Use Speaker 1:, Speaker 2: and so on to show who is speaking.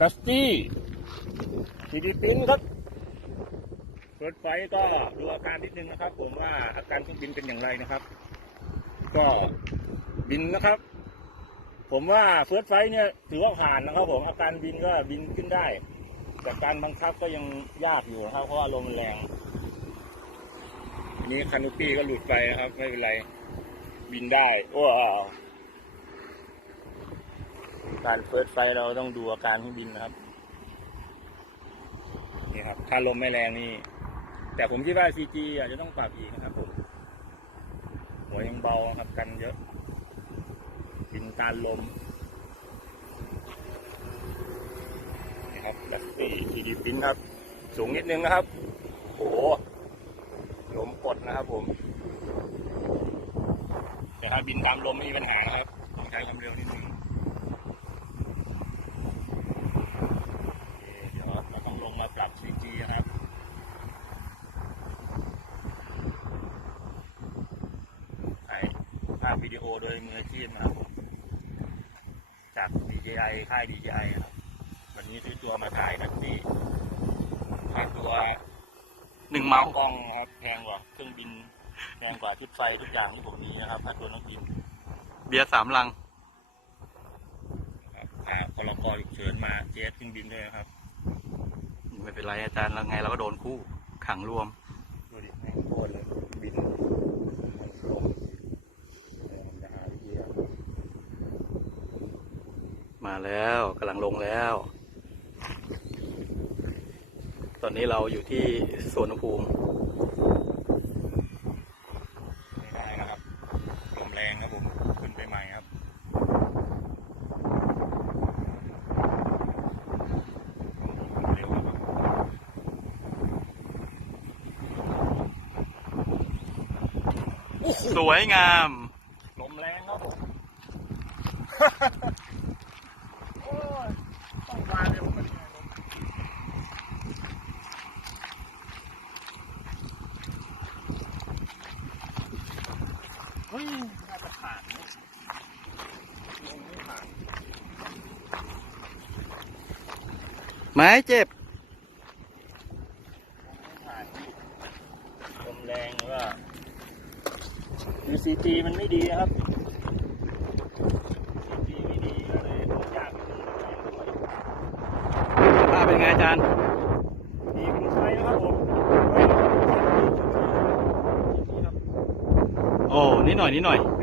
Speaker 1: ดัสตี้ทีดีปิ้นครับเปิดไฟก็ดูอาการนิดนึงนะครับ ผมว่าอาการเครื่องบินเป็นอย่างไรนะครับ ก็บินนะครับ ผมว่าเฟิร์สไฟเนี่ยถือว่าผ่านนะครับ ผมอาการบินก็บินขึ้นได้ แต่การบังคับก็ยังยากอยู่นะครับ เพราะว่าลมมันแรงนี้คานูปี้ก็หลุดไปนะครับ ไม่เป็นไร บินได้โอ้ว้าว การเฟิร์สไฟเราต้องดูอาการเครื่องบินนะครับนี่ครับ ถ้าลมไม่แรงนี่ แต่ผมคิดว่า CG อาจจะต้องปรับอีกนะครับผมหัวยังเบาครับกันเยอะบินตานลมนี่ครับดัสตี้ทีดีพินครับ สูงนิดนึงนะครับโอ้โหลมกดนะครับผมแต่ถ้าบินตามลมไม่มีปัญหานะครับต้องใช้ความเร็วนิดนึงโอเคเดี๋ยวเราต้องลงมาปรับ CG นะครับ ถ่ายภาพวิดี โอโดยมืออาชีพนะครับผมจาก DJI ค่าย DJI ครับ วันนี้ซื้อตัวมาถ่ายกันที่ค่าตัวหนึ่งเมาส์กล้องครับแพงกว่าเครื่องบินแพงกว่าทิศไฟทุกอย่างที่ผมมีนะครับค่าตัวนักบิน
Speaker 2: เบียร์สามลัง
Speaker 1: ครับพาพลกรฉุกเฉินมาเจ็ตเครื่องบินด้วยนะครับ
Speaker 2: ไม่เป็นไรอาจารย์เราไงเราก็โดนคู่ขังรวม
Speaker 1: ดูดิแม่งโคตรเลยบินมันลงเออผมจะหาวิธีครับ
Speaker 2: มาแล้วกำลังลงแล้ว ตอนนี้เราอยู่ที่สวนภูมิ
Speaker 1: ไม่ได้นะครับลมแรงครับผม ขึ้นไปใหม่ครับ เร็วครับ
Speaker 2: สวยงาม
Speaker 1: ลมแรงครับผม โอ้ยต้องมาเลยผมไม่ได้ลมเฮ้ย น่าจะผ่านลมไม่ผ่าน
Speaker 2: ไม้เจ็บ
Speaker 1: ลมไม่ผ่านลมแรงหรือว่า UCG มันไม่ดีครับ UCG ไม่ดีก็เลยลงยากนิดนึง
Speaker 2: ภาเป็นไงอาจารย์
Speaker 1: ดีขึ้นใช้นะครับผม
Speaker 2: นิดหน่อยนิดหน่อย